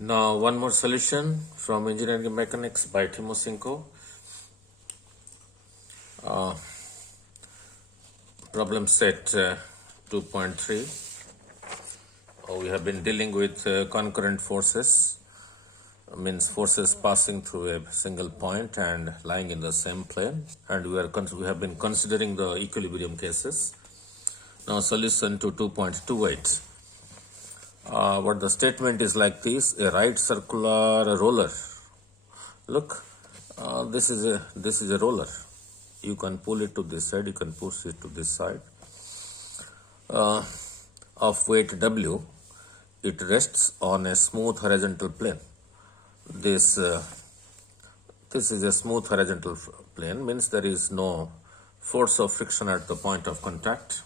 Now one more solution from engineering mechanics by Timoshenko. Problem set 2.3. We have been dealing with concurrent forces, means forces passing through a single point and lying in the same plane, and we have been considering the equilibrium cases. Now solution to 2.28. What the statement is like this: a right circular roller. Look, this is a roller. You can pull it to this side, you can push it to this side. Of weight W, it rests on a smooth horizontal plane. This is a smooth horizontal plane, means there is no force of friction at the point of contact,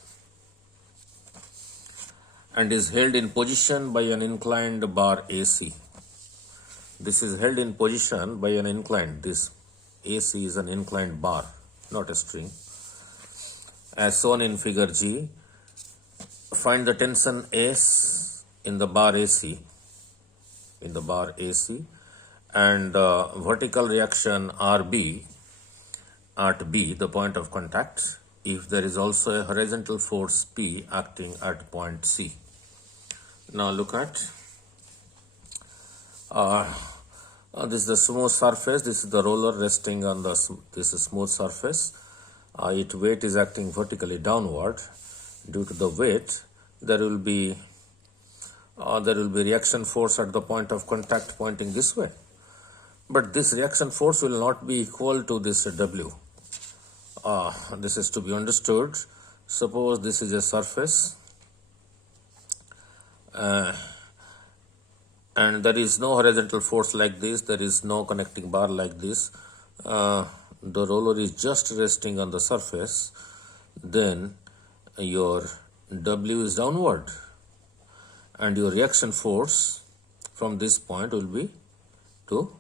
and is held in position by an inclined bar AC. This is held in position by an inclined, this AC is an inclined bar, not a string. As shown in figure G, find the tension S in the bar AC, and vertical reaction RB at B, the point of contact, if there is also a horizontal force P acting at point C. Now look at, this is the smooth surface, this is the roller resting on this smooth surface. Its weight is acting vertically downward. Due to the weight, there will be reaction force at the point of contact pointing this way. But this reaction force will not be equal to this W. This is to be understood. Suppose this is a surface and there is no horizontal force like this, there is no connecting bar like this, the roller is just resting on the surface, then your W is downward and your reaction force from this point will be to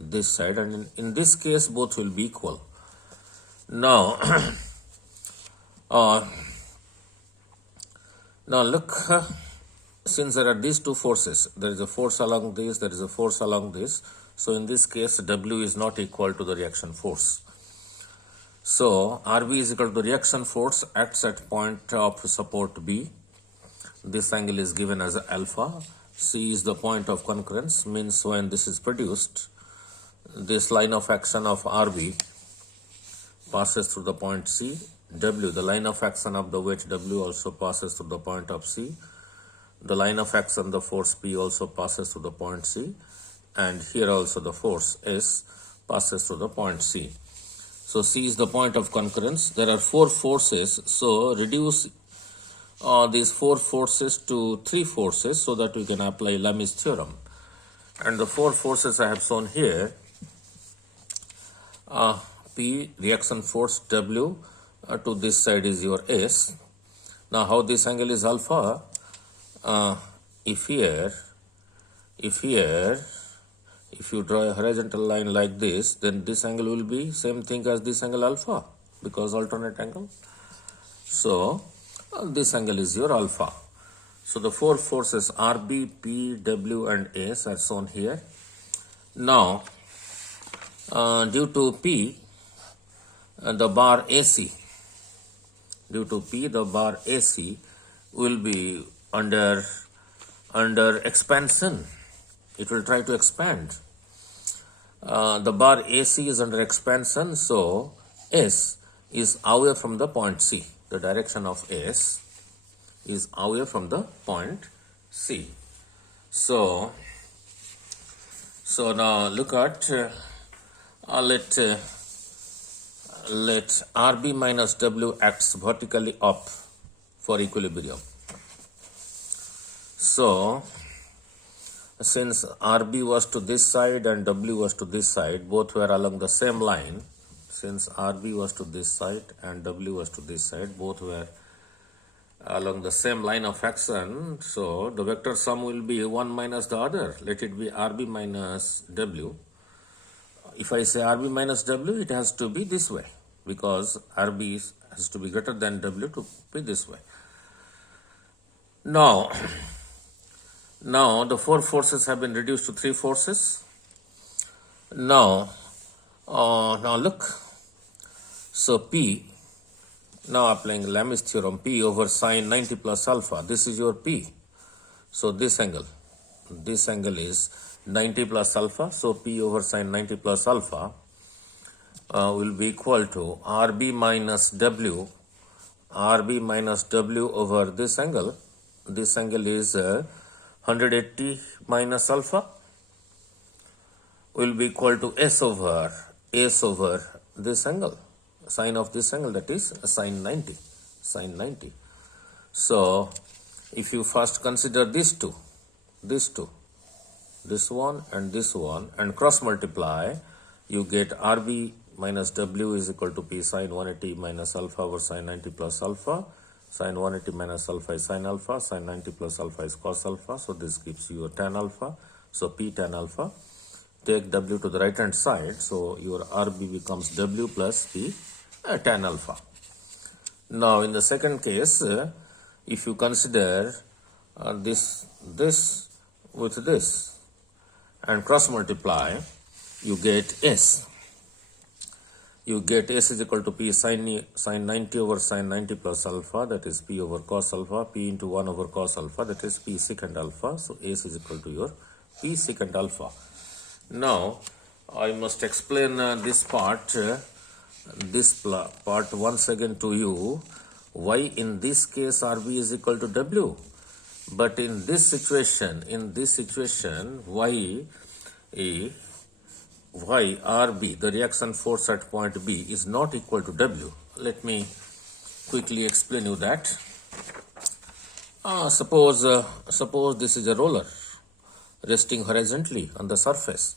this side, and in this case both will be equal. Now now look, since there are these two forces, there is a force along this, there is a force along this, so in this case W is not equal to the reaction force. So RB is equal to the reaction force acts at point of support B. This angle is given as alpha. C is the point of concurrence, means when this is produced, this line of action of RB passes through the point C. W, the line of action of the weight W, also passes through the point of C. The line of action, the force P, also passes through the point C, and here also the force S passes through the point C. So C is the point of concurrence. There are four forces, so reduce these four forces to three forces so that we can apply Lami's theorem. And the four forces I have shown here: P, reaction force W, to this side is your S. Now how this angle is alpha? If you draw a horizontal line like this, then this angle will be same thing as this angle alpha, because alternate angle. So this angle is your alpha. So the four forces RB, P, W and S are shown here. Now due to P, the bar AC will be under expansion. It will try to expand. The bar AC is under expansion, so S is away from the point C. The direction of S is away from the point C. So now look at, let RB minus W acts vertically up for equilibrium. So since RB was to this side and W was to this side, both were along the same line. Since RB was to this side and W was to this side, both were along the same line of action, so the vector sum will be one minus the other. Let it be RB minus W. If I say RB minus W, it has to be this way, because RB has to be greater than W to be this way. Now Now the 4 forces have been reduced to 3 forces. Now look. So P, now applying Lami's theorem, P over sine 90 plus alpha. This is your P. So this angle is 90 plus alpha. So P over sine 90 plus alpha will be equal to RB minus W over this angle. This angle is 180 minus alpha will be equal to S over this angle, sine of this angle, that is sine 90. So if you first consider these two, this one, and cross multiply, you get RB minus W is equal to P sine 180 minus alpha over sine 90 plus alpha. Sine 180 minus alpha is sine alpha. Sine 90 plus alpha is cos alpha. So this gives you a tan alpha. So P tan alpha. Take W to the right hand side. So your RB becomes W plus P tan alpha. Now in the second case, if you consider this with this and cross multiply, you get S. You get S is equal to P sine 90 over sine 90 plus alpha, that is P over cos alpha, P into 1 over cos alpha, that is P secant alpha. So S is equal to your P secant alpha. Now I must explain this part once again to you. Why in this case RB is equal to W, but in this situation why RB, the reaction force at point B, is not equal to W. Let me quickly explain you that. Suppose this is a roller resting horizontally on the surface.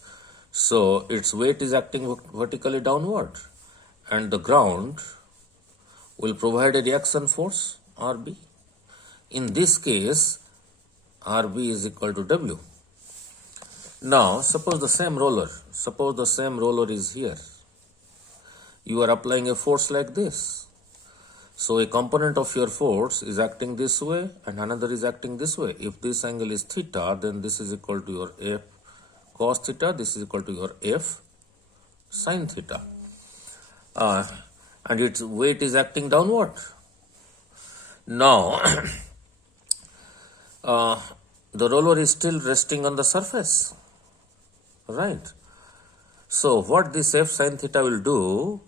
So its weight is acting vertically downward, and the ground will provide a reaction force RB. In this case, RB is equal to W. Now, suppose the same roller is here. You are applying a force like this. So a component of your force is acting this way and another is acting this way. If this angle is theta, then this is equal to your F cos theta, this is equal to your F sin theta. And its weight is acting downward. Now, the roller is still resting on the surface. Right. So what this F sin theta will do,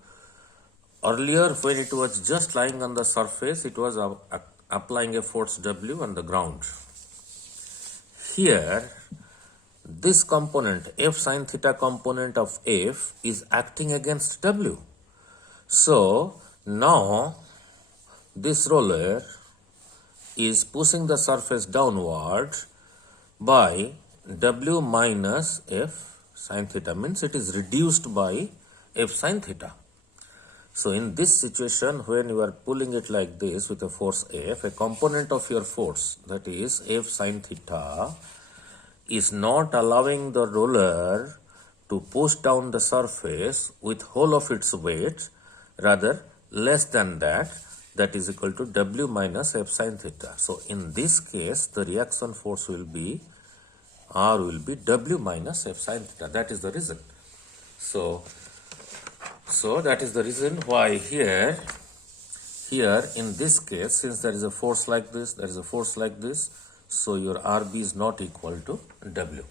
earlier when it was just lying on the surface, it was applying a force W on the ground. Here, this component, F sin theta component of F, is acting against W. So now this roller is pushing the surface downward by W minus F sin theta, means it is reduced by F sin theta. So in this situation, when you are pulling it like this with a force F, a component of your force, that is F sin theta, is not allowing the roller to push down the surface with whole of its weight, rather less than that, that is equal to W minus F sin theta. So in this case, the reaction force will be R will be W minus F sin theta. That is the reason. So that is the reason why here in this case, since there is a force like this, so your RB is not equal to W.